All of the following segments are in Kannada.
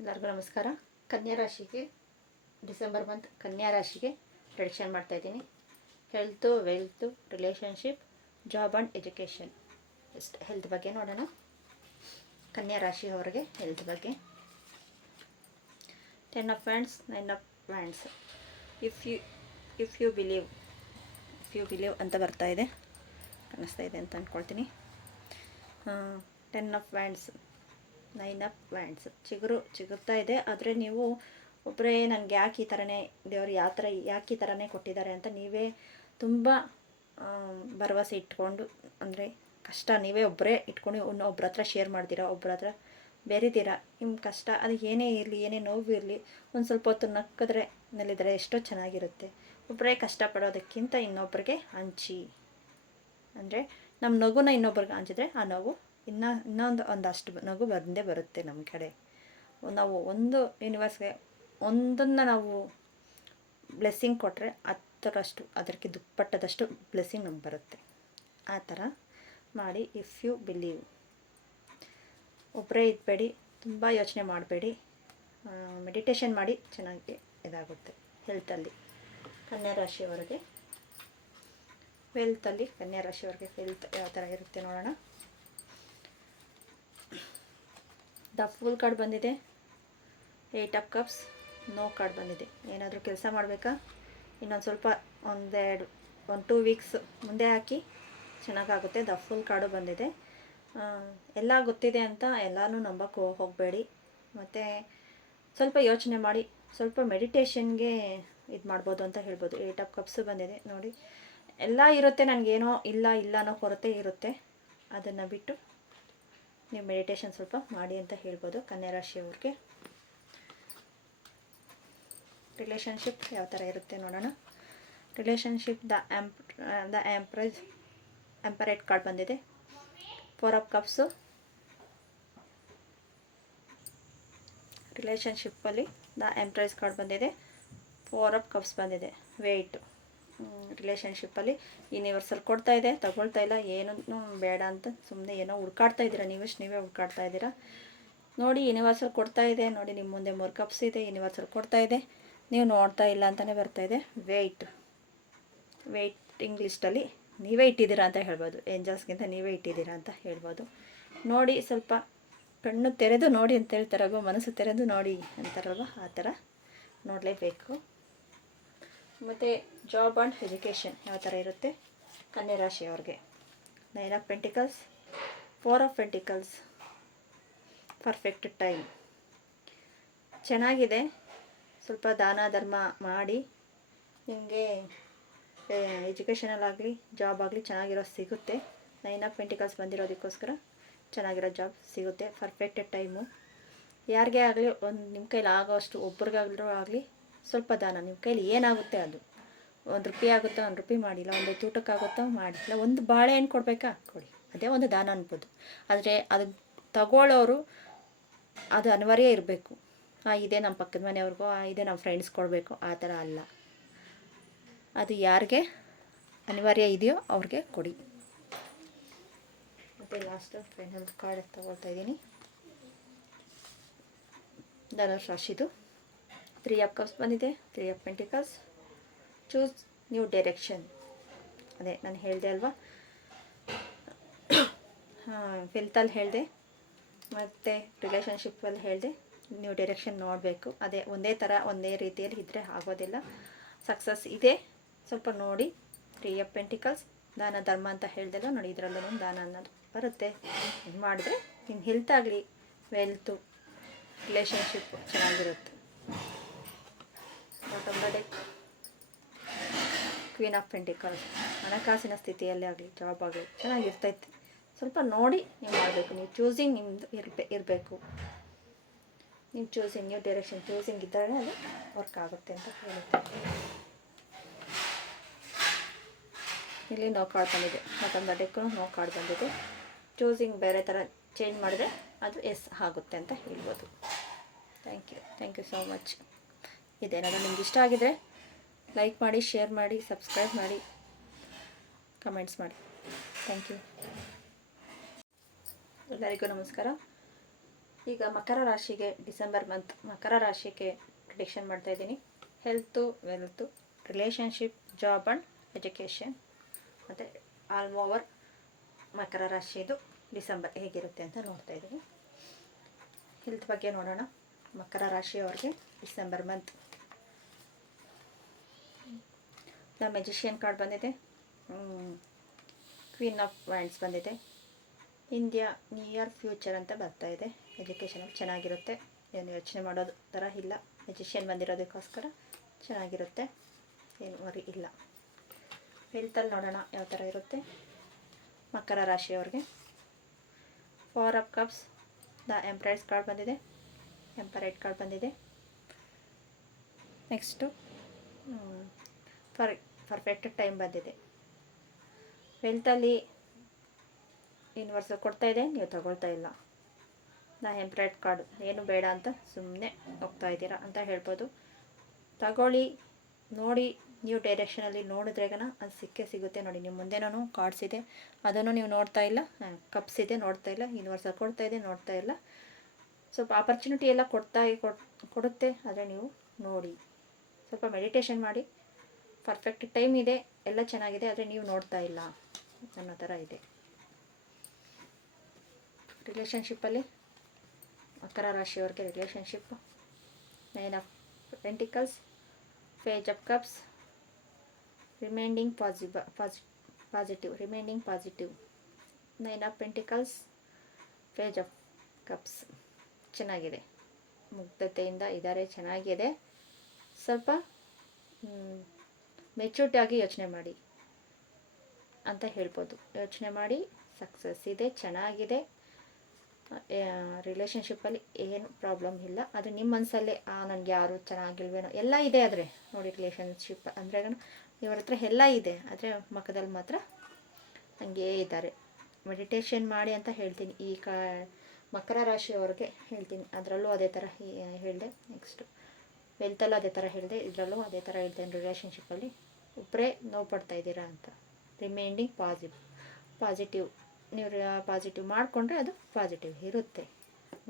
ಎಲ್ಲರಿಗೂ ನಮಸ್ಕಾರ. ಕನ್ಯಾ ರಾಶಿಗೆ ಡಿಸೆಂಬರ್ ಮಂತ್ ಕನ್ಯಾ ರಾಶಿಗೆ ಪ್ರೆಡಿಕ್ಷನ್ ಮಾಡ್ತಾಯಿದ್ದೀನಿ. Health, wealth, relationship, job and education. Health ಬಗ್ಗೆ ನೋಡೋಣ. ಕನ್ಯಾ ರಾಶಿಯವರಿಗೆ ಹೆಲ್ತ್ ಬಗ್ಗೆ 10 of wands, 9 of wands. If you believe ಅಂತ ಬರ್ತಾ ಇದೆ, ಕಾಣಿಸ್ತಾ ಇದೆ ಅಂತ ಅಂದ್ಕೊಳ್ತೀನಿ. 10 ಆಫ್ ವ್ಯಾಂಡ್ಸ್, 9 ಆಫ್ ವ್ಯಾಂಡ್ಸ್. ಚಿಗುರ್ತಾ ಇದೆ. ಆದರೆ ನೀವು ಒಬ್ಬರೇ ನನಗೆ ಯಾಕೆ ಈ ಥರನೇ ದೇವರು ಯಾಕೆ ಈ ಥರನೇ ಕೊಟ್ಟಿದ್ದಾರೆ ಅಂತ ನೀವೇ ತುಂಬ ಭರವಸೆ ಇಟ್ಕೊಂಡು, ಅಂದರೆ ಕಷ್ಟ ನೀವೇ ಒಬ್ಬರೇ ಇಟ್ಕೊಂಡು ಒಬ್ಬರ ಹತ್ರ ಶೇರ್ ಮಾಡ್ತೀರಾ, ಒಬ್ಬರ ಹತ್ರ ಬೆರಿತೀರಾ. ನಿಮ್ಮ ಕಷ್ಟ ಅದು ಏನೇ ಇರಲಿ, ಏನೇ ನೋವು ಇರಲಿ, ಒಂದು ಸ್ವಲ್ಪ ಹೊತ್ತು ನಲಿದರೆ ಎಷ್ಟೋ ಚೆನ್ನಾಗಿರುತ್ತೆ. ಒಬ್ಬರೇ ಕಷ್ಟಪಡೋದಕ್ಕಿಂತ ಇನ್ನೊಬ್ಬರಿಗೆ ಹಂಚಿ, ಅಂದರೆ ನಮ್ಮ ನಗುನ ಇನ್ನೊಬ್ರಿಗೆ ಹಂಚಿದ್ರೆ ಆ ನೋವು ಒಂದಷ್ಟು ನಗು ಬಂದೇ ಬರುತ್ತೆ ನಮ್ಮ ಕಡೆ. ನಾವು ಒಂದು ಯೂನಿವರ್ಸ್ಗೆ ಒಂದನ್ನು ನಾವು ಬ್ಲೆಸ್ಸಿಂಗ್ ಕೊಟ್ಟರೆ ಅದಕ್ಕೆ ದುಪ್ಪಟ್ಟದಷ್ಟು ಬ್ಲೆಸ್ಸಿಂಗ್ ನಮ್ಗೆ ಬರುತ್ತೆ. ಆ ಥರ ಮಾಡಿ. If you believe. ಒಬ್ಬರೇ ಇದ್ಬೇಡಿ, ತುಂಬ ಯೋಚನೆ ಮಾಡಬೇಡಿ, ಮೆಡಿಟೇಷನ್ ಮಾಡಿ, ಚೆನ್ನಾಗಿ ಇದಾಗುತ್ತೆ ಹೆಲ್ತಲ್ಲಿ. ಕನ್ಯಾ ರಾಶಿಯವರಿಗೆ ವೆಲ್ತಲ್ಲಿ, ಕನ್ಯಾ ರಾಶಿಯವರಿಗೆ ಹೆಲ್ತ್ ಯಾವ ಥರ ಇರುತ್ತೆ ನೋಡೋಣ. ದ ಫುಲ್ ಕಾರ್ಡ್ ಬಂದಿದೆ, 8 ಆಫ್ ಕಪ್ಸ್, ನೋ ಕಾರ್ಡ್ ಬಂದಿದೆ. ಏನಾದರೂ ಕೆಲಸ ಮಾಡಬೇಕಾ, ಇನ್ನೊಂದು ಸ್ವಲ್ಪ 1-2 ವೀಕ್ಸ್ ಮುಂದೆ ಹಾಕಿ ಚೆನ್ನಾಗಾಗುತ್ತೆ. ದ ಫುಲ್ ಕಾರ್ಡು ಬಂದಿದೆ. ಎಲ್ಲ ಗೊತ್ತಿದೆ ಅಂತ ಎಲ್ಲನೂ ನಂಬಕ್ಕೆ ಹೋಗಬೇಡಿ. ಮತ್ತು ಸ್ವಲ್ಪ ಯೋಚನೆ ಮಾಡಿ, ಸ್ವಲ್ಪ ಮೆಡಿಟೇಷನ್ಗೆ ಇದು ಮಾಡ್ಬೋದು ಅಂತ ಹೇಳ್ಬೋದು. 8 ಆಫ್ ಕಪ್ಸು ಬಂದಿದೆ ನೋಡಿ. ಎಲ್ಲ ಇರುತ್ತೆ, ನನಗೇನೋ ಇಲ್ಲ ಅನ್ನೋ ಕೊರತೆ ಇರುತ್ತೆ. ಅದನ್ನು ಬಿಟ್ಟು ನೀವು ಮೆಡಿಟೇಷನ್ ಸ್ವಲ್ಪ ಮಾಡಿ ಅಂತ ಹೇಳ್ಬೋದು ಕನ್ಯಾ ರಾಶಿಯವ್ರಿಗೆ. ರಿಲೇಷನ್ಶಿಪ್ ಯಾವ ಥರ ಇರುತ್ತೆ ನೋಡೋಣ. ರಿಲೇಷನ್ಶಿಪ್ ದ ಎಂಪರೇಟ್ ಕಾರ್ಡ್ ಬಂದಿದೆ. 4 ಆಫ್ ಕಪ್ಸು. ರಿಲೇಷನ್ಶಿಪ್ಪಲ್ಲಿ ದ ಎಂಪ್ರೆಸ್ ಕಾರ್ಡ್ ಬಂದಿದೆ. 4 ಆಫ್ ಕಪ್ಸ್ ಬಂದಿದೆ. ವೇಟ್. ರಿಲೇಷನ್ಶಿಪ್ಪಲ್ಲಿ ಯೂನಿವರ್ಸಲ್ ಕೊಡ್ತಾ ಇದೆ, ತಗೊಳ್ತಾ ಇಲ್ಲ, ಏನೂ ಬೇಡ ಅಂತ ಸುಮ್ಮನೆ ಏನೋ ಹುಡ್ಕಾಡ್ತಾ ಇದ್ದೀರಾ, ನೀವೇ ಹುಡ್ಕಾಡ್ತಾ ಇದ್ದೀರಾ ನೋಡಿ. ಯೂನಿವರ್ಸಲ್ ಕೊಡ್ತಾ ಇದೆ ನೋಡಿ, ನಿಮ್ಮ ಮುಂದೆ 3 ಕಪ್ಸ್ ಇದೆ, ಯೂನಿವರ್ಸಲ್ ಕೊಡ್ತಾ ಇದೆ, ನೀವು ನೋಡ್ತಾ ಇಲ್ಲ ಅಂತಲೇ ಬರ್ತಾ ಇದೆ. ವೇಟಿಂಗ್ ಲಿಸ್ಟಲ್ಲಿ ನೀವೇ ಇಟ್ಟಿದ್ದೀರಾ ಅಂತ ಹೇಳ್ಬೋದು. ಏಂಜಲ್ಸ್ಗಿಂತ ನೀವೇ ಇಟ್ಟಿದ್ದೀರಾ ಅಂತ ಹೇಳ್ಬೋದು. ನೋಡಿ, ಸ್ವಲ್ಪ ಕಣ್ಣು ತೆರೆದು ನೋಡಿ ಅಂತ ಹೇಳ್ತಾರಲ್ವ, ಮನಸ್ಸು ತೆರೆದು ನೋಡಿ ಅಂತಾರಲ್ವ, ಆ ಥರ ನೋಡಲೇಬೇಕು. ಮತ್ತು ಜಾಬ್ ಆ್ಯಂಡ್ ಎಜುಕೇಷನ್ ಯಾವ ಥರ ಇರುತ್ತೆ ಕನ್ಯಾ ರಾಶಿಯವ್ರಿಗೆ. 9 of pentacles, 4 of pentacles. Perfect time ಚೆನ್ನಾಗಿದೆ. ಸ್ವಲ್ಪ ದಾನ ಧರ್ಮ ಮಾಡಿ ನಿಮಗೆ ಎಜುಕೇಷನಲ್ಲಾಗಲಿ ಜಾಬ್ ಆಗಲಿ ಚೆನ್ನಾಗಿರೋ ಸಿಗುತ್ತೆ. 9 ಆಫ್ ಪೆಂಟಿಕಲ್ಸ್ ಬಂದಿರೋದಕ್ಕೋಸ್ಕರ ಚೆನ್ನಾಗಿರೋ ಜಾಬ್ ಸಿಗುತ್ತೆ. Perfect time. ಯಾರಿಗೇ ಆಗಲಿ ಒಂದು ನಿಮ್ಮ ಕೈಲಿ ಆಗೋಷ್ಟು, ಒಬ್ರಿಗಾಗಲೂ ಆಗಲಿ ಸ್ವಲ್ಪ ದಾನ, ನಿಮ್ಮ ಕೈಲಿ ಏನಾಗುತ್ತೆ ಅದು. 1 ರೂಪಾಯಿ ಆಗುತ್ತೋ 1 ರೂಪಾಯಿ ಮಾಡಿಲ್ಲ, ಒಂದು ತೂಟಕ್ಕಾಗುತ್ತೋ ಮಾಡಿಲ್ಲ, ಒಂದು ಬಾಳೆಹಣ್ಣು ಕೊಡಬೇಕಾ ಕೊಡಿ, ಅದೇ ಒಂದು ದಾನ ಅನ್ಬೋದು. ಆದರೆ ಅದು ತಗೊಳ್ಳೋರು ಅದು ಅನಿವಾರ್ಯ ಇರಬೇಕು. ಇದೇ ನಮ್ಮ ಪಕ್ಕದ ಮನೆಯವ್ರಿಗೋ, ಇದೇ ನಮ್ಮ ಫ್ರೆಂಡ್ಸ್ ಕೊಡಬೇಕು, ಆ ಥರ ಅಲ್ಲ. ಅದು ಯಾರಿಗೆ ಅನಿವಾರ್ಯ ಇದೆಯೋ ಅವ್ರಿಗೆ ಕೊಡಿ. ಮತ್ತು ಲಾಸ್ಟ್ ಫೈನಲ್ ಕಾರ್ಡ್ ತಗೊಳ್ತಾ ಇದ್ದೀನಿ. ಧನುಷ್ ರಾಶಿದು 3 ಆಫ್ ಕಪ್ಸ್ ಬಂದಿದೆ. 3 of pentacles. Choose new direction. ಅದೇ ನಾನು ಹೇಳಿದೆ ಅಲ್ವಾ, ಹೆಲ್ತಲ್ಲಿ ಹೇಳಿದೆ ಮತ್ತು ರಿಲೇಷನ್ಶಿಪ್ಪಲ್ಲಿ ಹೇಳಿದೆ. ನ್ಯೂ ಡೈರೆಕ್ಷನ್ ನೋಡಬೇಕು. ಅದೇ ಒಂದೇ ರೀತಿಯಲ್ಲಿ ಇದ್ದರೆ ಆಗೋದಿಲ್ಲ. ಸಕ್ಸಸ್ ಇದೆ, ಸ್ವಲ್ಪ ನೋಡಿ. 3 ಆಫ್ ಪೆಂಟಿಕಲ್ಸ್. ದಾನ ಧರ್ಮ ಅಂತ ಹೇಳ್ದೆಲ್ಲ ನೋಡಿ, ಇದರಲ್ಲೂ ದಾನ ಅನ್ನೋದು ಬರುತ್ತೆ. ಇದು ಮಾಡಿದ್ರೆ ನಿಮ್ಮ ಹೆಲ್ತ್ ಆಗಲಿ, ವೆಲ್ತು, ರಿಲೇಷನ್ಶಿಪ್ಪು ಚೆನ್ನಾಗಿರುತ್ತೆ. Queen of pentacles. ಹಣಕಾಸಿನ ಸ್ಥಿತಿಯಲ್ಲೇ ಆಗಲಿ, ಜಾಬ್ ಆಗಲಿ ಚೆನ್ನಾಗಿರ್ತೈತೆ. ಸ್ವಲ್ಪ ನೋಡಿ ನೀವು ಮಾಡಬೇಕು. ನೀವು ಚೂಸಿಂಗ್ ನಿಮ್ಮದು ಇರಬೇಕು. ನೀವು ಚೂಸಿಂಗ್, ನ್ಯೂ ಡೈರೆಕ್ಷನ್ ಚೂಸಿಂಗ್ ಇದ್ದಾಗ ಅದು ವರ್ಕ್ ಆಗುತ್ತೆ ಅಂತ ಹೇಳುತ್ತೆ. ಇಲ್ಲಿ ನೋ ಕಾರ್ಡ್ ಬಂದಿದೆ. ಮತ್ತೊಂದು ಡೆಕ್ಕು ನೋ ಕಾರ್ಡ್ ಬಂದಿದೆ. ಚೂಸಿಂಗ್ ಬೇರೆ ಥರ ಚೇಂಜ್ ಮಾಡಿದ್ರೆ ಅದು ಎಸ್ ಆಗುತ್ತೆ ಅಂತ ಹೇಳ್ಬೋದು. Thank you so much. ಇದೇನಾದರೂ ನಿಮ್ಗೆ ಇಷ್ಟ ಆಗಿದರೆ ಲೈಕ್ ಮಾಡಿ, ಶೇರ್ ಮಾಡಿ, ಸಬ್ಸ್ಕ್ರೈಬ್ ಮಾಡಿ, ಕಮೆಂಟ್ಸ್ ಮಾಡಿ. Thank you. ಎಲ್ಲರಿಗೂ ನಮಸ್ಕಾರ. ಈಗ ಮಕರ ರಾಶಿಗೆ ಡಿಸೆಂಬರ್ ಮಂತ್ ಮಕರ ರಾಶಿಗೆ ಪ್ರಿಡಿಕ್ಷನ್ ಮಾಡ್ತಾ ಇದ್ದೀನಿ. Health, wealth, relationship, job and education ಮತ್ತು ಆಲ್ ಓವರ್ ಮಕರ ರಾಶಿದು ಡಿಸೆಂಬರ್ ಹೇಗಿರುತ್ತೆ ಅಂತ ನೋಡ್ತಾ ಇದ್ದೀನಿ. ಹೆಲ್ತ್ ಬಗ್ಗೆ ನೋಡೋಣ. ಮಕರ ರಾಶಿಯವ್ರಿಗೆ December month the magician card ಬಂದಿದೆ, ಕ್ವೀನ್ ಆಫ್ ವ್ಯಾಂಡ್ಸ್ ಬಂದಿದೆ, ಇಂಡಿಯಾ ನಿಯರ್ ಫ್ಯೂಚರ್ ಅಂತ ಬರ್ತಾ ಇದೆ. ಎಜುಕೇಷನಲ್ಲಿ ಚೆನ್ನಾಗಿರುತ್ತೆ, ಏನು ಯೋಚನೆ ಮಾಡೋದು ಥರ ಇಲ್ಲ. ಮೆಜಿಷಿಯನ್ ಬಂದಿರೋದಕ್ಕೋಸ್ಕರ ಚೆನ್ನಾಗಿರುತ್ತೆ, ಏನು ವರಿ ಇಲ್ಲ. ಹೆಲ್ತಲ್ಲಿ ನೋಡೋಣ ಯಾವ ಥರ ಇರುತ್ತೆ ಮಕರ ರಾಶಿಯವ್ರಿಗೆ. Four of cups, the empress card ಬಂದಿದೆ, ಎಂಪರೈಟ್ ಕಾರ್ಡ್ ಬಂದಿದೆ. ನೆಕ್ಸ್ಟು ಪರ್ಫೆಕ್ಟ್ ಟೈಮ್ ಬಂದಿದೆ. ವೆಲ್ತಲ್ಲಿ ಯೂನಿವರ್ಸಲ್ ಕೊಡ್ತಾ ಇದೆ, ನೀವು ತಗೊಳ್ತಾ ಇಲ್ಲ. ದ ಎಂಪ್ರೈಡ್ ಕಾರ್ಡ್ ಏನು ಬೇಡ ಅಂತ ಸುಮ್ಮನೆ ಹೋಗ್ತಾ ಇದ್ದೀರಾ ಅಂತ ಹೇಳ್ಬೋದು. ತಗೊಳ್ಳಿ, ನೋಡಿ, ನೀವು ಡೈರೆಕ್ಷನಲ್ಲಿ ನೋಡಿದ್ರೆಗನ ಅದು ಸಿಕ್ಕೇ ಸಿಗುತ್ತೆ. ನೋಡಿ, ನಿಮ್ಮ ಮುಂದೆನೂ ಕಾರ್ಡ್ಸ್ ಇದೆ, ಅದನ್ನು ನೀವು ನೋಡ್ತಾ ಇಲ್ಲ. ಕಪ್ಸ್ ಇದೆ, ನೋಡ್ತಾ ಇಲ್ಲ. ಯೂನಿವರ್ಸಲ್ ಕೊಡ್ತಾ ಇದೆ, ನೋಡ್ತಾ ಇಲ್ಲ. ಸ್ವಲ್ಪ ಆಪರ್ಚುನಿಟಿ ಎಲ್ಲ ಕೊಡುತ್ತೆ, ಆದರೆ ನೀವು ನೋಡಿ, ಸ್ವಲ್ಪ ಮೆಡಿಟೇಷನ್ ಮಾಡಿ. ಪರ್ಫೆಕ್ಟ್ ಟೈಮ್ ಇದೆ, ಎಲ್ಲ ಚೆನ್ನಾಗಿದೆ, ಆದರೆ ನೀವು ನೋಡ್ತಾ ಇಲ್ಲ ಅನ್ನೋ ಥರ ಇದೆ. ರಿಲೇಷನ್ಶಿಪ್ಪಲ್ಲಿ ಮಕರ ರಾಶಿಯವ್ರಿಗೆ relationship, 9 of pentacles, page of cups, reminding positive, 9 of pentacles, page of cups. ಚೆನ್ನಾಗಿದೆ, ಮುಗ್ಧತೆಯಿಂದ ಇದ್ದಾರೆ, ಚೆನ್ನಾಗಿದೆ. ಸ್ವಲ್ಪ ಮೆಚೂರ್ಡಾಗಿ ಯೋಚನೆ ಮಾಡಿ ಅಂತ ಹೇಳ್ಬೋದು. ಯೋಚನೆ ಮಾಡಿ, ಸಕ್ಸಸ್ ಇದೆ, ಚೆನ್ನಾಗಿದೆ. ರಿಲೇಷನ್ಶಿಪ್ಪಲ್ಲಿ ಏನು ಪ್ರಾಬ್ಲಮ್ ಇಲ್ಲ. ಅದು ನಿಮ್ಮ ಮನಸ್ಸಲ್ಲೇ ನನಗೆ ಯಾರು ಚೆನ್ನಾಗಿಲ್ವೇನೋ ಎಲ್ಲ ಇದೆ. ಆದರೆ ನೋಡಿ, ರಿಲೇಷನ್ಶಿಪ್ ಅಂದರೆ ಇವ್ರ ಹತ್ರ ಎಲ್ಲ ಇದೆ, ಆದರೆ ಮುಖದಲ್ಲಿ ಮಾತ್ರ ಹಂಗೇ ಇದ್ದಾರೆ. ಮೆಡಿಟೇಷನ್ ಮಾಡಿ ಅಂತ ಹೇಳ್ತೀನಿ. ಈ ಮಕರ ರಾಶಿಯವ್ರಿಗೆ ಹೇಳ್ತೀನಿ. ಅದರಲ್ಲೂ ಅದೇ ಥರ ಹೇಳಿದೆ. ನೆಕ್ಸ್ಟು ವೆಲ್ತಲ್ಲೂ ಅದೇ ಥರ ಹೇಳಿದೆ, ಇದರಲ್ಲೂ ಅದೇ ಥರ ಹೇಳ್ತೇನೆ. ರಿಲೇಷನ್ಶಿಪ್ಪಲ್ಲಿ ಒಬ್ಬರೇ ನೋವು ಪಡ್ತಾ ಇದ್ದೀರಾ ಅಂತ. ರಿಮೈಂಡಿಂಗ್ ಪಾಸಿಟಿವ್, ನೀವು ಪಾಸಿಟಿವ್ ಮಾಡಿಕೊಂಡ್ರೆ ಅದು ಪಾಸಿಟಿವ್ ಇರುತ್ತೆ,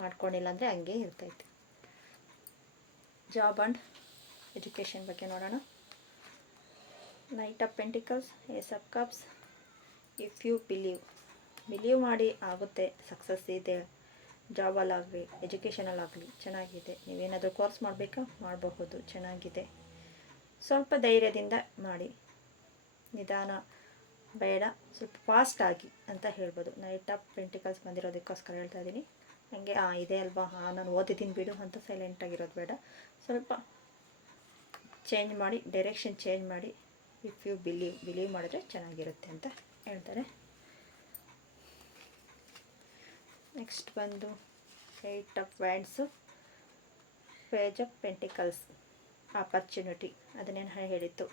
ಮಾಡ್ಕೊಂಡಿಲ್ಲ ಅಂದರೆ ಹಂಗೆ ಇರ್ತೈತೆ. ಜಾಬ್ ಆ್ಯಂಡ್ ಎಜುಕೇಷನ್ ಬಗ್ಗೆ ನೋಡೋಣ. Knight of pentacles, ace of cups. If you believe ಮಾಡಿ, ಆಗುತ್ತೆ, ಸಕ್ಸಸ್ ಇದೆ. ಜಾಬಲ್ಲಾಗಲಿ, ಎಜುಕೇಷನಲ್ಲಾಗಲಿ ಚೆನ್ನಾಗಿದೆ. ನೀವೇನಾದರೂ ಕೋರ್ಸ್ ಮಾಡಬೇಕಾ, ಮಾಡಬಹುದು, ಚೆನ್ನಾಗಿದೆ. ಸ್ವಲ್ಪ ಧೈರ್ಯದಿಂದ ಮಾಡಿ, ನಿಧಾನ ಬೇಡ, ಸ್ವಲ್ಪ ಫಾಸ್ಟಾಗಿ ಅಂತ ಹೇಳ್ಬೋದು. ನೈಟ್ ಆಫ್ ಪೆಂಟಿಕಲ್ಸ್ ಬಂದಿರೋದಕ್ಕೋಸ್ಕರ ಹೇಳ್ತಾ ಇದ್ದೀನಿ. ಹಾಗೆ ಇದೆ ಅಲ್ವಾ, ನಾನು ಓದಿದ್ದೀನಿ ಬಿಡು ಅಂತ ಸೈಲೆಂಟಾಗಿರೋದು ಬೇಡ. ಸ್ವಲ್ಪ ಚೇಂಜ್ ಮಾಡಿ, ಡೈರೆಕ್ಷನ್ ಚೇಂಜ್ ಮಾಡಿ. ಇಫ್ ಯು ಬಿಲೀವ್ ಮಾಡಿದ್ರೆ ಚೆನ್ನಾಗಿರುತ್ತೆ ಅಂತ ಹೇಳ್ತಾರೆ. ನೆಕ್ಸ್ಟ್ ಬಂದು 8 of wands, page of pentacles, opportunity. ಅದನ್ನೇನು ಹೇಳಿತ್ತು,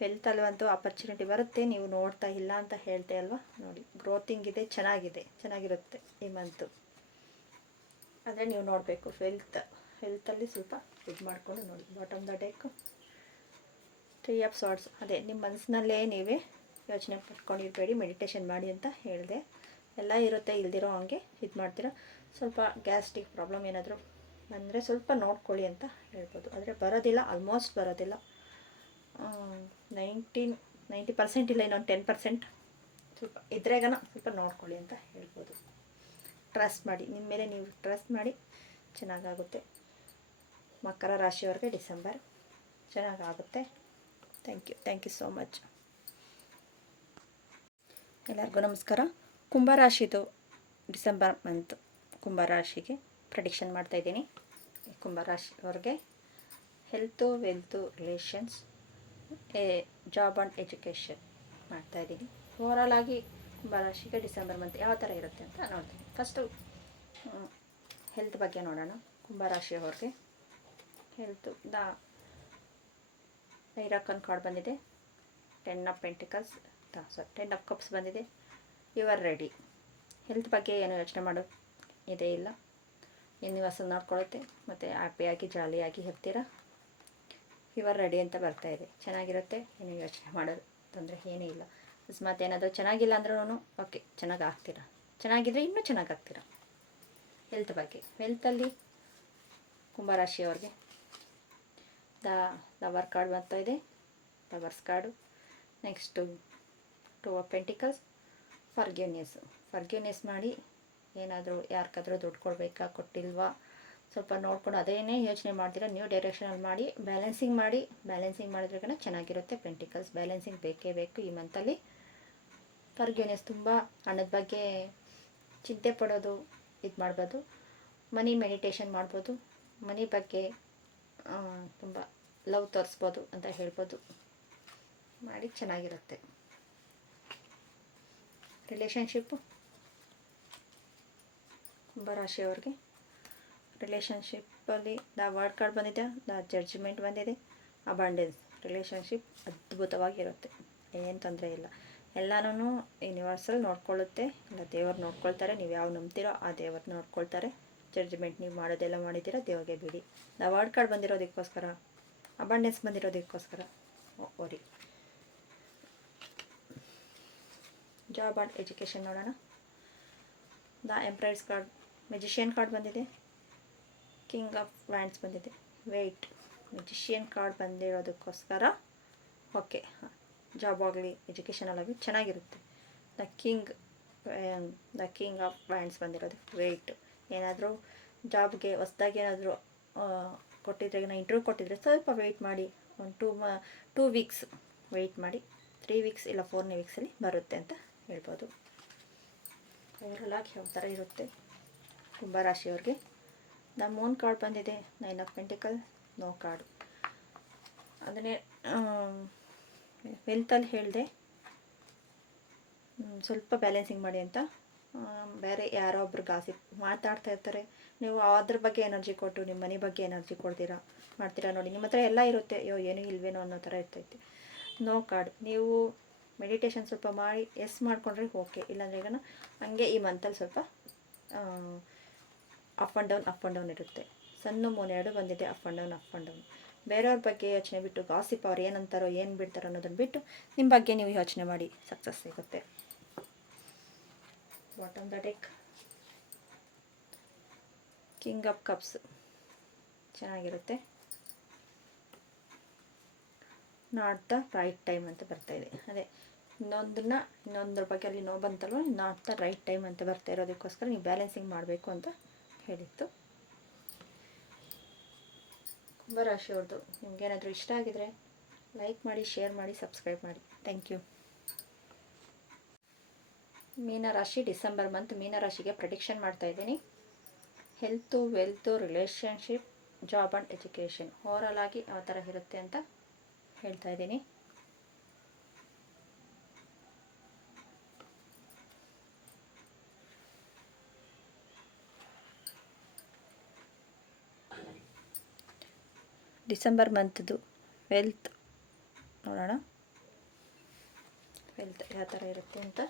ವೆಲ್ತಲ್ಲಂತೂ ಆಪರ್ಚುನಿಟಿ ಬರುತ್ತೆ, ನೀವು ನೋಡ್ತಾ ಇಲ್ಲ ಅಂತ ಹೇಳ್ತೆ ಅಲ್ವಾ. ನೋಡಿ, ಗ್ರೋತಿಂಗ್ ಇದೆ, ಚೆನ್ನಾಗಿರುತ್ತೆ ಈ ಮಂತು. ಆದರೆ ನೀವು ನೋಡಬೇಕು. ಹೆಲ್ತಲ್ಲಿ ಸ್ವಲ್ಪ ಇದು ಮಾಡಿಕೊಂಡು ನೋಡಿ. Bottom the deck, 3 of swords. ಅದೇ ನಿಮ್ಮ ಮನಸ್ಸಿನಲ್ಲೇ ನೀವೇ ಯೋಚನೆ ಪಟ್ಕೊಂಡಿರಬೇಡಿ, ಮೆಡಿಟೇಷನ್ ಮಾಡಿ ಅಂತ ಹೇಳಿದೆ. ಎಲ್ಲ ಇರುತ್ತೆ, ಇಲ್ದಿರೋ ಹಂಗೆ ಇದು ಮಾಡ್ತೀರಾ. ಸ್ವಲ್ಪ ಗ್ಯಾಸ್ಟ್ರಿಕ್ ಪ್ರಾಬ್ಲಮ್ ಏನಾದರೂ ಬಂದರೆ ಸ್ವಲ್ಪ ನೋಡ್ಕೊಳ್ಳಿ ಅಂತ ಹೇಳ್ಬೋದು. ಆದರೆ ಬರೋದಿಲ್ಲ, ಆಲ್ಮೋಸ್ಟ್ ಬರೋದಿಲ್ಲ. 90% ಇಲ್ಲ, ಇನ್ನೊಂದು 10% ಸ್ವಲ್ಪ ಇದ್ರಾಗನ ಸ್ವಲ್ಪ ನೋಡ್ಕೊಳ್ಳಿ ಅಂತ ಹೇಳ್ಬೋದು. ಟ್ರಸ್ಟ್ ಮಾಡಿ, ನಿಮ್ಮ ಮೇಲೆ ನೀವು ಟ್ರಸ್ಟ್ ಮಾಡಿ, ಚೆನ್ನಾಗಾಗುತ್ತೆ. ಮಕರ ರಾಶಿಯವ್ರಿಗೆ ಡಿಸೆಂಬರ್ ಚೆನ್ನಾಗಾಗುತ್ತೆ. Thank you so much. ಎಲ್ಲರಿಗೂ ನಮಸ್ಕಾರ. ಕುಂಭರಾಶಿದು ಡಿಸೆಂಬರ್ ಮಂತ್ ಕುಂಭರಾಶಿಗೆ ಪ್ರೆಡಿಕ್ಷನ್ ಮಾಡ್ತಾಯಿದ್ದೀನಿ. ಕುಂಭರಾಶಿಯವ್ರಿಗೆ health, wealth, relations, job and education ಮಾಡ್ತಾಯಿದ್ದೀನಿ. ಓವರಾಲ್ ಆಗಿ ಕುಂಭರಾಶಿಗೆ ಡಿಸೆಂಬರ್ ಮಂತ್ ಯಾವ ಥರ ಇರುತ್ತೆ ಅಂತ ನೋಡ್ತೀನಿ. ಫಸ್ಟು ಹೆಲ್ತ್ ಬಗ್ಗೆ ನೋಡೋಣ. ಕುಂಭರಾಶಿಯವ್ರಿಗೆ ಹೆಲ್ತು, ಐರಾಕನ್ ಕಾರ್ಡ್ ಬಂದಿದೆ, 10 ಆಫ್ ಪೆಂಟಿಕಲ್ಸ್, 10 ಆಫ್ ಕಪ್ಸ್ ಬಂದಿದೆ. You are ready. ಹೆಲ್ತ್ ಬಗ್ಗೆ ಏನು ಯೋಚನೆ ಮಾಡೋದು ಇದೇ ಇಲ್ಲ. ಯೂನಿವರ್ಸಲ್ ನೋಡ್ಕೊಳ್ಳುತ್ತೆ, ಮತ್ತು ಹ್ಯಾಪಿಯಾಗಿ ಜಾಲಿಯಾಗಿ ಇರ್ತೀರ. ಯು ಆರ್ ರೆಡಿ ಅಂತ ಬರ್ತಾಯಿದೆ. ಚೆನ್ನಾಗಿರುತ್ತೆ, ಏನು ಯೋಚನೆ ಮಾಡೋದು ತೊಂದರೆ ಏನೂ ಇಲ್ಲ. ಅಕಸ್ಮಾತ್ ಏನಾದರೂ ಚೆನ್ನಾಗಿಲ್ಲ ಅಂದ್ರೂ ಓಕೆ, ಚೆನ್ನಾಗಿ ಆಗ್ತೀರ. ಚೆನ್ನಾಗಿದ್ರೆ ಇನ್ನೂ ಚೆನ್ನಾಗಿ ಆಗ್ತೀರ. ಹೆಲ್ತ್ ಬಗ್ಗೆ. ಹೆಲ್ತಲ್ಲಿ ಕುಂಭರಾಶಿಯವ್ರಿಗೆ ಲವರ್ ಕಾರ್ಡ್ ಬರ್ತಾ ಇದೆ, lovers card. Next 2 of pentacles, forgiveness ಮಾಡಿ. ಏನಾದರೂ ಯಾರಿಗಾದ್ರೂ ದುಡ್ಡು ಕೊಡಬೇಕಾ, ಕೊಟ್ಟಿಲ್ವಾ, ಸ್ವಲ್ಪ ನೋಡ್ಕೊಂಡು ಅದೇನೇ ಯೋಚನೆ ಮಾಡ್ತೀರಾ ನ್ಯೂ ಡೈರೆಕ್ಷನಲ್ಲಿ ಮಾಡಿ. ಬ್ಯಾಲೆನ್ಸಿಂಗ್ ಮಾಡಿದ್ರೆ ಚೆನ್ನಾಗಿರುತ್ತೆ. ಪೆಂಟಿಕಲ್ಸ್ ಬ್ಯಾಲೆನ್ಸಿಂಗ್ ಬೇಕೇ ಬೇಕು ಈ ಮಂತಲ್ಲಿ. ಫರ್ಗ್ಯೂನೆಸ್, ತುಂಬ ಹಣದ ಬಗ್ಗೆ ಚಿಂತೆ ಪಡೋದು ಇದು ಮಾಡ್ಬೋದು. ಮನಿ ಮೆಡಿಟೇಷನ್ ಮಾಡ್ಬೋದು. ಮನಿ ಬಗ್ಗೆ ತುಂಬ ಲವ್ ತೋರಿಸ್ಬೋದು ಅಂತ ಹೇಳ್ಬೋದು. ಮಾಡಿ ಚೆನ್ನಾಗಿರುತ್ತೆ. ರಿಲೇಷನ್ಶಿಪ್ಪು ಕುಂಭರಾಶಿಯವ್ರಿಗೆ ರಿಲೇಷನ್ಶಿಪ್ಪಲ್ಲಿ ವರ್ಡ್ ಕಾರ್ಡ್ ಬಂದಿದೆ, ಜಡ್ಜ್ಮೆಂಟ್ ಬಂದಿದೆ, ಅಬಂಡೆನ್ಸ್. ರಿಲೇಷನ್ಶಿಪ್ ಅದ್ಭುತವಾಗಿರುತ್ತೆ, ಏನು ತೊಂದರೆ ಇಲ್ಲ. ಎಲ್ಲನೂ ಯೂನಿವರ್ಸಲ್ ನೋಡ್ಕೊಳ್ಳುತ್ತೆ, ಇಲ್ಲ ದೇವರು ನೋಡ್ಕೊಳ್ತಾರೆ. ನೀವು ಯಾವ ನಂಬ್ತೀರೋ ಆ ದೇವರು ನೋಡ್ಕೊಳ್ತಾರೆ. ಜಡ್ಜ್ಮೆಂಟ್ ನೀವು ಮಾಡೋದೆಲ್ಲ ಮಾಡಿದ್ದೀರಾ, ದೇವ್ರಿಗೆ ಬಿಡಿ. ವರ್ಡ್ ಕಾರ್ಡ್ ಬಂದಿರೋದಕ್ಕೋಸ್ಕರ, ಅಬಂಡೆನ್ಸ್ ಬಂದಿರೋದಕ್ಕೋಸ್ಕರ ಓರಿ. ಜಾಬ್ ಆ್ಯಂಡ್ ಎಜುಕೇಷನ್ ನೋಡೋಣ. ಎಂಪ್ರೈರ್ಸ್ ಕಾರ್ಡ್, ಮೆಜಿಷಿಯನ್ ಕಾರ್ಡ್ ಬಂದಿದೆ, ಕಿಂಗ್ ಆಫ್ ವ್ಯಾಂಡ್ಸ್ ಬಂದಿದೆ, ವೆಯ್ಟ್. ಮೆಜಿಷಿಯನ್ ಕಾರ್ಡ್ ಬಂದಿರೋದಕ್ಕೋಸ್ಕರ ಓಕೆ, ಜಾಬ್ ಆಗಲಿ ಎಜುಕೇಷನಲ್ಲಾಗಲಿ ಚೆನ್ನಾಗಿರುತ್ತೆ. ದ ಕಿಂಗ್ ಆಫ್ ವ್ಯಾಂಡ್ಸ್ ಬಂದಿರೋದು, ವೆಯ್ಟ್. ಏನಾದರೂ ಜಾಬ್ಗೆ ಹೊಸ್ದಾಗಿ ಏನಾದರೂ ಕೊಟ್ಟಿದ್ರೆ, ಇಂಟರ್ವ್ಯೂ ಕೊಟ್ಟಿದ್ರೆ ಸ್ವಲ್ಪ ವೆಯ್ಟ್ ಮಾಡಿ. ಒಂದು 2 ವೀಕ್ಸ್ ವೆಯ್ಟ್ ಮಾಡಿ. 3 ವೀಕ್ಸ್ ಇಲ್ಲ 4ನೇ ವೀಕ್ಸಲ್ಲಿ ಬರುತ್ತೆ ಅಂತ ಹೇಳ್ಬೋದು. ಓವರಾಲ್ ಆಗಿ ಯಾವ ಥರ ಇರುತ್ತೆ ಕುಂಭರಾಶಿಯವ್ರಿಗೆ. ದ ಮೂನ್ ಕಾರ್ಡ್ ಬಂದಿದೆ, 9 ಆಫ್ ಪೆಂಟಿಕಲ್, ನೋ ಕಾರ್ಡು. ಅದನ್ನೇ ವೆಲ್ತಲ್ಲಿ ಹೇಳಿದೆ, ಸ್ವಲ್ಪ ಬ್ಯಾಲೆನ್ಸಿಂಗ್ ಮಾಡಿ ಅಂತ. ಬೇರೆ ಯಾರೋ ಒಬ್ರು ಗಾಸಿಪ್ ಮಾತಾಡ್ತಾ ಇರ್ತಾರೆ, ನೀವು ಅದ್ರ ಬಗ್ಗೆ ಎನರ್ಜಿ ಕೊಟ್ಟು ನಿಮ್ಮ ಮನೆ ಬಗ್ಗೆ ಎನರ್ಜಿ ಮಾಡ್ತೀರಾ ನೋಡಿ. ನಿಮ್ಮ ಹತ್ರ ಎಲ್ಲ ಇರುತ್ತೆ, ಅಯ್ಯೋ ಏನೂ ಇಲ್ವೇನೋ ಅನ್ನೋ ಥರ ಇರ್ತೈತೆ. No card. ನೀವು ಮೆಡಿಟೇಷನ್ ಸ್ವಲ್ಪ ಮಾಡಿ ಮಾಡ್ಕೊಂಡ್ರೆ ಓಕೆ. ಇಲ್ಲಾಂದರೆ ಈಗ ಹಂಗೆ ಈ ಮಂತಲ್ಲಿ ಸ್ವಲ್ಪ ಅಪ್ ಆ್ಯಂಡ್ ಡೌನ್ ಇರುತ್ತೆ. ಸಣ್ಣ ಮೂನ್ 2 ಬಂದಿದೆ, ಅಪ್ ಆ್ಯಂಡ್ ಡೌನ್. ಬೇರೆಯವ್ರ ಬಗ್ಗೆ ಯೋಚನೆ ಬಿಟ್ಟು, ಗಾಸಿಪ್ ಅವ್ರು ಏನಂತಾರೋ ಏನು ಬಿಡ್ತಾರೋ ಅನ್ನೋದನ್ನು ಬಿಟ್ಟು ನಿಮ್ಮ ಬಗ್ಗೆ ನೀವು ಯೋಚನೆ ಮಾಡಿ, ಸಕ್ಸಸ್ ಸಿಗುತ್ತೆ. Bottom the deck, king of cups ಚೆನ್ನಾಗಿರುತ್ತೆ. ನಾಟ್ ದ ರೈಟ್ ಟೈಮ್ ಅಂತ ಬರ್ತಾಯಿದೆ. ಅದೇ ಇನ್ನೊಂದ್ರ ಬಗ್ಗೆ ಅಲ್ಲಿ ನೋ ಬಂತಲ್ವ, ನಾಟ್ ದ ರೈಟ್ ಟೈಮ್ ಅಂತ ಬರ್ತಾ ಇರೋದಕ್ಕೋಸ್ಕರ ನೀವು ಬ್ಯಾಲೆನ್ಸಿಂಗ್ ಮಾಡಬೇಕು ಅಂತ ಹೇಳಿತ್ತು. ಕುಂಭರಾಶಿಯವ್ರದ್ದು ನಿಮಗೇನಾದರೂ ಇಷ್ಟ ಆಗಿದರೆ ಲೈಕ್ ಮಾಡಿ, ಶೇರ್ ಮಾಡಿ, ಸಬ್ಸ್ಕ್ರೈಬ್ ಮಾಡಿ. Thank you. ಮೀನರಾಶಿ, ಡಿಸೆಂಬರ್ ಮಂತ್ ಮೀನರಾಶಿಗೆ ಪ್ರೆಡಿಕ್ಷನ್ ಮಾಡ್ತಾಯಿದ್ದೀನಿ. Health, wealth, relationship, job and education overall ಆಗಿ ಯಾವ ಥರ ಇರುತ್ತೆ ಅಂತ ಹೇಳ್ತಾ ಇದ್ದೀನಿ. ಡಿಸೆಂಬರ್ ಮಂತ್ದು ವೆಲ್ತ್ ನೋಡೋಣ. ವೆಲ್ತ್ ಯಾವ ಥರ ಇರುತ್ತೆ ಅಂತ.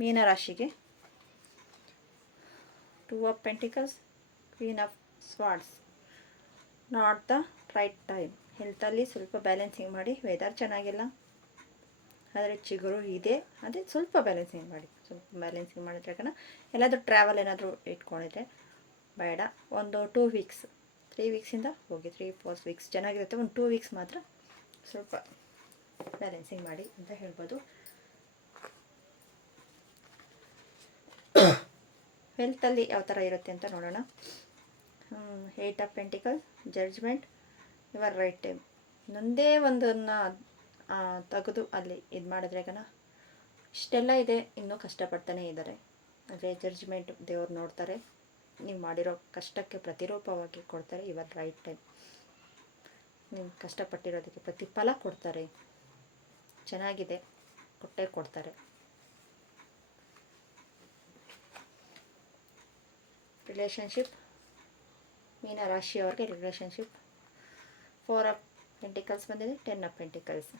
ಮೀನರಾಶಿಗೆ 2 of pentacles, queen of swords, not the right time. ಹೆಲ್ತಲ್ಲಿ ಸ್ವಲ್ಪ ಬ್ಯಾಲೆನ್ಸಿಂಗ್ ಮಾಡಿ. ವೆದರ್ ಚೆನ್ನಾಗಿಲ್ಲ, ಆದರೆ ಚಿಗುರು ಇದೆ, ಅದೇ ಸ್ವಲ್ಪ ಬ್ಯಾಲೆನ್ಸಿಂಗ್ ಮಾಡಿ. ಮಾಡಿದ್ರೆ ಎಲ್ಲಾದರೂ ಟ್ರಾವೆಲ್ ಏನಾದರೂ ಇಟ್ಕೊಂಡಿದ್ರೆ ಬೇಡ. ಒಂದು 2 ವೀಕ್ಸ್, 3 ವೀಕ್ಸಿಂದ ಹೋಗಿ 3-4 ವೀಕ್ಸ್ ಚೆನ್ನಾಗಿರುತ್ತೆ. ಒಂದು 2 ವೀಕ್ಸ್ ಮಾತ್ರ ಸ್ವಲ್ಪ ಬ್ಯಾಲೆನ್ಸಿಂಗ್ ಮಾಡಿ ಅಂತ ಹೇಳ್ಬೋದು. ಹೆಲ್ತಲ್ಲಿ ಯಾವ ಥರ ಇರುತ್ತೆ ಅಂತ ನೋಡೋಣ. 8 of pentacle, judgement, your right time. ಇನ್ನೊಂದೇ ಒಂದನ್ನು ತೆಗೆದು ಅಲ್ಲಿ ಇದು ಮಾಡಿದ್ರೆ ಇಷ್ಟೆಲ್ಲ ಇದೆ, ಇನ್ನೂ ಕಷ್ಟಪಡ್ತಾನೆ ಇದ್ದಾರೆ. ಆದರೆ ಜಡ್ಜ್ಮೆಂಟ್ ದೇವ್ರು ನೋಡ್ತಾರೆ, ನೀವು ಮಾಡಿರೋ ಕಷ್ಟಕ್ಕೆ ಪ್ರತಿರೂಪವಾಗಿ ಕೊಡ್ತಾರೆ. Your right time. ನೀವು ಕಷ್ಟಪಟ್ಟಿರೋದಕ್ಕೆ ಪ್ರತಿಫಲ ಕೊಡ್ತಾರೆ. ಚೆನ್ನಾಗಿದೆ, ಕೊಟ್ಟೇ ಕೊಡ್ತಾರೆ. ರಿಲೇಷನ್ಶಿಪ್, ಮೀನರಾಶಿಯವ್ರಿಗೆ ರಿಲೇಷನ್ಶಿಪ್ 4 ಆಫ್ ಪೆಂಟಿಕಲ್ಸ್ ಬಂದಿದೆ, 10 ಆಫ್ ಪೆಂಟಿಕಲ್ಸ್.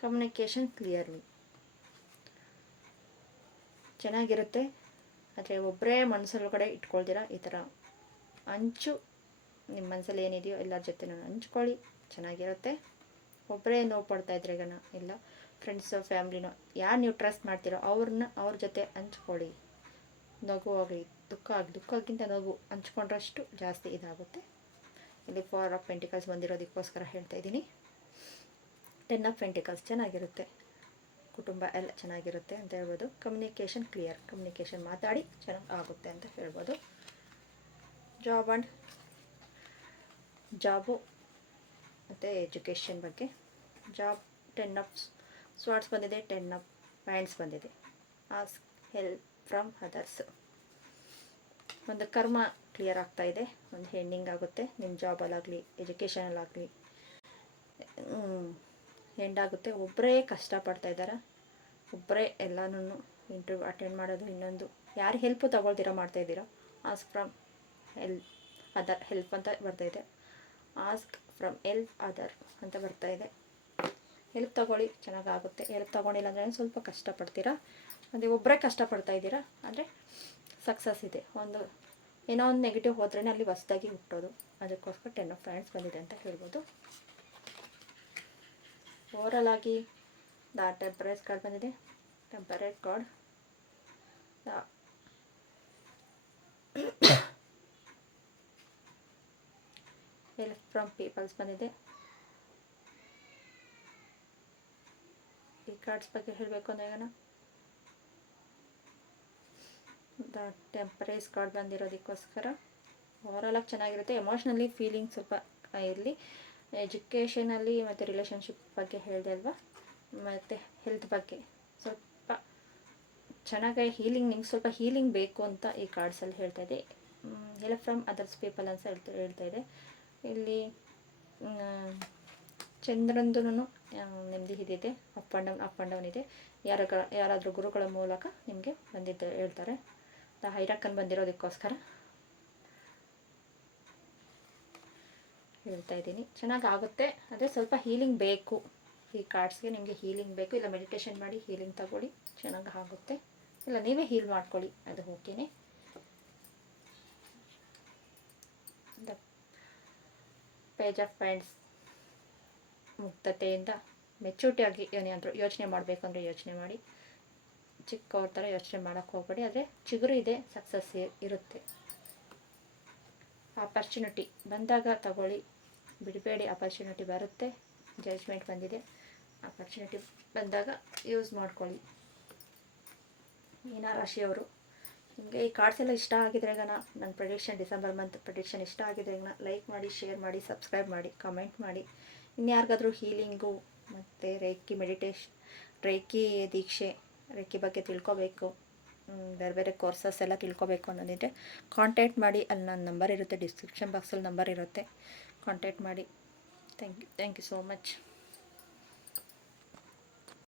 ಕಮ್ಯುನಿಕೇಷನ್ ಕ್ಲಿಯರ್ಲಿ ಚೆನ್ನಾಗಿರುತ್ತೆ. ಆದರೆ ಒಬ್ಬರೇ ಮನಸ್ಸೊಳಗಡೆ ಇಟ್ಕೊಳ್ತೀರಾ. ಈ ಥರ ನಿಮ್ಮ ಮನಸ್ಸಲ್ಲಿ ಏನಿದೆಯೋ ಎಲ್ಲರ ಜೊತೆ ಹಂಚ್ಕೊಳ್ಳಿ, ಚೆನ್ನಾಗಿರುತ್ತೆ. ಒಬ್ಬರೇ ನೋವು ಪಡ್ತಾ ಇದ್ರೆ ಇಲ್ಲ ಫ್ರೆಂಡ್ಸು, ಫ್ಯಾಮ್ಲಿನೋ ಯಾರು ನೀವು ಟ್ರಸ್ಟ್ ಮಾಡ್ತೀರೋ ಅವ್ರ ಜೊತೆ ಹಂಚ್ಕೊಳ್ಳಿ. ನಗು ಆಗಲಿ, ದುಃಖಕ್ಕಿಂತ ನೋವು ಹಂಚ್ಕೊಂಡ್ರಷ್ಟು ಜಾಸ್ತಿ ಇದಾಗುತ್ತೆ. ಇಲ್ಲಿ 4 ಆಫ್ ಪೆಂಟಿಕಲ್ಸ್ ಬಂದಿರೋದಕ್ಕೋಸ್ಕರ ಹೇಳ್ತಾ ಇದ್ದೀನಿ. 10 ಆಫ್ ಪೆಂಟಿಕಲ್ಸ್ ಚೆನ್ನಾಗಿರುತ್ತೆ, ಕುಟುಂಬ ಎಲ್ಲ ಚೆನ್ನಾಗಿರುತ್ತೆ ಅಂತ ಹೇಳ್ಬೋದು. ಕಮ್ಯುನಿಕೇಷನ್ ಕ್ಲಿಯರ್, ಕಮ್ಯುನಿಕೇಷನ್ ಮಾತಾಡಿ ಚೆನ್ನಾಗಿ ಆಗುತ್ತೆ ಅಂತ ಹೇಳ್ಬೋದು. ಜಾಬು ಮತ್ತು ಎಜುಕೇಷನ್ ಬಗ್ಗೆ. ಜಾಬ್ 10 ಆಫ್ ಸ್ವಾರ್ಡ್ಸ್ ಬಂದಿದೆ, 10 ಆಫ್ ಪ್ಯಾಂಟ್ಸ್ ಬಂದಿದೆ. Ask help from others. ಒಂದು ಕರ್ಮ ಕ್ಲಿಯರ್ ಆಗ್ತಾ ಇದೆ, ಒಂದು ಹೆಂಡಿಂಗ್ ಆಗುತ್ತೆ. ನಿಮ್ಮ ಜಾಬಲ್ಲಾಗಲಿ ಎಜುಕೇಷನಲ್ಲಾಗಲಿ ಎಂಡಾಗುತ್ತೆ. ಒಬ್ಬರೇ ಕಷ್ಟಪಡ್ತಾ ಇದ್ದಾರೆ, ಒಬ್ಬರೇ ಎಲ್ಲನೂ ಇಂಟರ್ವ್ಯೂ ಅಟೆಂಡ್ ಮಾಡೋದು, ಇನ್ನೊಂದು ಯಾರು ಹೆಲ್ಪು ತೊಗೊಳ್ದಿರೋ ಮಾಡ್ತಾಯಿದ್ದೀರಾ. ಆಸ್ಕ್ ಫ್ರಮ್ ಹೆಲ್ಪ್ ಅಂತ ಬರ್ತಾಯಿದೆ. ಆಸ್ಕ್ ಫ್ರಮ್ ಹೆಲ್ಪ್ ಅದರ್ ಅಂತ ಬರ್ತಾಯಿದೆ. ಹೆಲ್ಪ್ ತೊಗೊಳ್ಳಿ, ಚೆನ್ನಾಗಾಗುತ್ತೆ. ಹೆಲ್ಪ್ ತೊಗೊಂಡಿಲ್ಲ ಅಂದರೆ ಸ್ವಲ್ಪ ಕಷ್ಟಪಡ್ತೀರಾ. ಅದೇ ಒಬ್ಬರೇ ಕಷ್ಟಪಡ್ತಾ ಇದ್ದೀರಾ ಅಂದರೆ ಸಕ್ಸಸ್ ಇದೆ. ಏನೋ ಒಂದು ನೆಗೆಟಿವ್ ಹೋದ್ರೇ ಅಲ್ಲಿ ಹೊಸದಾಗಿ ಹುಟ್ಟೋದು. ಅದಕ್ಕೋಸ್ಕರ 10 ಆಫ್ ಪ್ಯಾಂಟ್ಸ್ ಬಂದಿದೆ ಅಂತ ಹೇಳ್ಬೋದು. ಓವರಾಲ್ ಆಗಿ ಟೆಂಪರೇಚರ್ ಕಾರ್ಡ್ ಬಂದಿದೆ. Temperance card help from peoples ಬಂದಿದೆ. ಈ ಕಾರ್ಡ್ಸ್ ಬಗ್ಗೆ ಹೇಳಬೇಕು ಅಂದರೆ ಟೆಂಪರೇಚರ್ ಕಾರ್ಡ್ ಬಂದಿರೋದಕ್ಕೋಸ್ಕರ ಓವರಾಲ್ ಆಗಿ ಚೆನ್ನಾಗಿರುತ್ತೆ. ಎಮೋಷ್ನಲಿ ಫೀಲಿಂಗ್ ಸ್ವಲ್ಪ ಇರಲಿ. ಎಜುಕೇಷನಲ್ಲಿ ಮತ್ತು ರಿಲೇಷನ್ಶಿಪ್ ಬಗ್ಗೆ ಹೇಳಿದೆ ಅಲ್ವಾ, ಮತ್ತು ಹೆಲ್ತ್ ಬಗ್ಗೆ ಸ್ವಲ್ಪ ಚೆನ್ನಾಗಿ ನಿಮ್ಗೆ ಸ್ವಲ್ಪ ಹೀಲಿಂಗ್ ಬೇಕು ಅಂತ ಈ ಕಾರ್ಡ್ಸಲ್ಲಿ ಹೇಳ್ತಾ ಇದೆ. ಹೆಲ್ಪ್ ಫ್ರಮ್ ಅದರ್ಸ್ ಪೀಪಲ್ ಅಂತ ಹೇಳ್ತಾ ಇದೆ. ಇಲ್ಲಿ ಚಂದ್ರಂದು ನೆಮ್ಮದಿ ಇದಿದೆ, ಅಪ್ ಆ್ಯಂಡ್ ಡೌನ್ ಇದೆ. ಯಾರಾದರೂ ಗುರುಗಳ ಮೂಲಕ ನಿಮಗೆ ಬಂದಿದ್ದ ಹೇಳ್ತಾರೆ. ಹೈರಾಕನ್ ಬಂದಿರೋದಕ್ಕೋಸ್ಕರ ಹೇಳ್ತಾ ಇದ್ದೀನಿ. ಚೆನ್ನಾಗಾಗುತ್ತೆ, ಆದರೆ ಸ್ವಲ್ಪ ಹೀಲಿಂಗ್ ಬೇಕು. ಈ ಕಾರ್ಡ್ಸ್ಗೆ ನಿಮಗೆ ಹೀಲಿಂಗ್ ಬೇಕು, ಇಲ್ಲ ಮೆಡಿಟೇಷನ್ ಮಾಡಿ ಹೀಲಿಂಗ್ ತಗೊಳ್ಳಿ, ಚೆನ್ನಾಗಿ ಆಗುತ್ತೆ. ಇಲ್ಲ ನೀವೇ ಹೀಲ್ ಮಾಡ್ಕೊಳ್ಳಿ, ಅದು ಓಕೆನೇ. ದ ಪೇಜ್ ಆಫ್ ಪ್ಯಾಂಟ್ಸ್ ಮುಕ್ತತೆಯಿಂದ ಮೆಚೂರಿಟಿಯಾಗಿ ಏನಾದರೂ ಯೋಚನೆ ಮಾಡಬೇಕು ಅಂದರೆ ಯೋಚನೆ ಮಾಡಿ. ಚಿಕ್ಕವ್ರ ಥರ ಯೋಚನೆ ಮಾಡೋಕ್ಕೆ ಹೋಗಬೇಡಿ. ಆದರೆ ಚಿಗುರು ಇದೆ, ಸಕ್ಸಸ್ ಇರುತ್ತೆ. ಆಪರ್ಚುನಿಟಿ ಬಂದಾಗ ತಗೊಳ್ಳಿ, ಬಿಡಬೇಡಿ. ಆಪರ್ಚುನಿಟಿ ಬರುತ್ತೆ. ಜಡ್ಜ್ಮೆಂಟ್ ಬಂದಿದೆ, ಆಪರ್ಚುನಿಟಿ ಬಂದಾಗ ಯೂಸ್ ಮಾಡ್ಕೊಳ್ಳಿ. ಮೀನ ರಾಶಿಯವರು, ನಿಮಗೆ ಈ ಕಾರ್ಡ್ಸ್ ಎಲ್ಲ ಇಷ್ಟ ಆಗಿದ್ರೆ ನನ್ನ ಪ್ರೆಡಿಕ್ಷನ್ ಡಿಸೆಂಬರ್ ಮಂತ್ ಪ್ರೆಡಿಕ್ಷನ್ ಇಷ್ಟ ಆಗಿದ್ರೆ ಲೈಕ್ ಮಾಡಿ, ಶೇರ್ ಮಾಡಿ, ಸಬ್ಸ್ಕ್ರೈಬ್ ಮಾಡಿ, ಕಮೆಂಟ್ ಮಾಡಿ. ಇನ್ಯಾರಿಗಾದರೂ ಹೀಲಿಂಗು ಮತ್ತು ರೇಖಿ ದೀಕ್ಷೆ, ರೇಖಿ ಬಗ್ಗೆ ತಿಳ್ಕೊಬೇಕು, ಬೇರೆ ಬೇರೆ ಕೋರ್ಸಸ್ ಎಲ್ಲ ತಿಳ್ಕೊಬೇಕು ಅನ್ನೋದಿದ್ರೆ ಕಾಂಟ್ಯಾಕ್ಟ್ ಮಾಡಿ. ಅಲ್ಲಿ ನನ್ನ ನಂಬರ್ ಇರುತ್ತೆ, ಡಿಸ್ಕ್ರಿಪ್ಷನ್ ಬಾಕ್ಸಲ್ಲಿ ನಂಬರ್ ಇರುತ್ತೆ, ಕಾಂಟ್ಯಾಕ್ಟ್ ಮಾಡಿ. Thank you so much.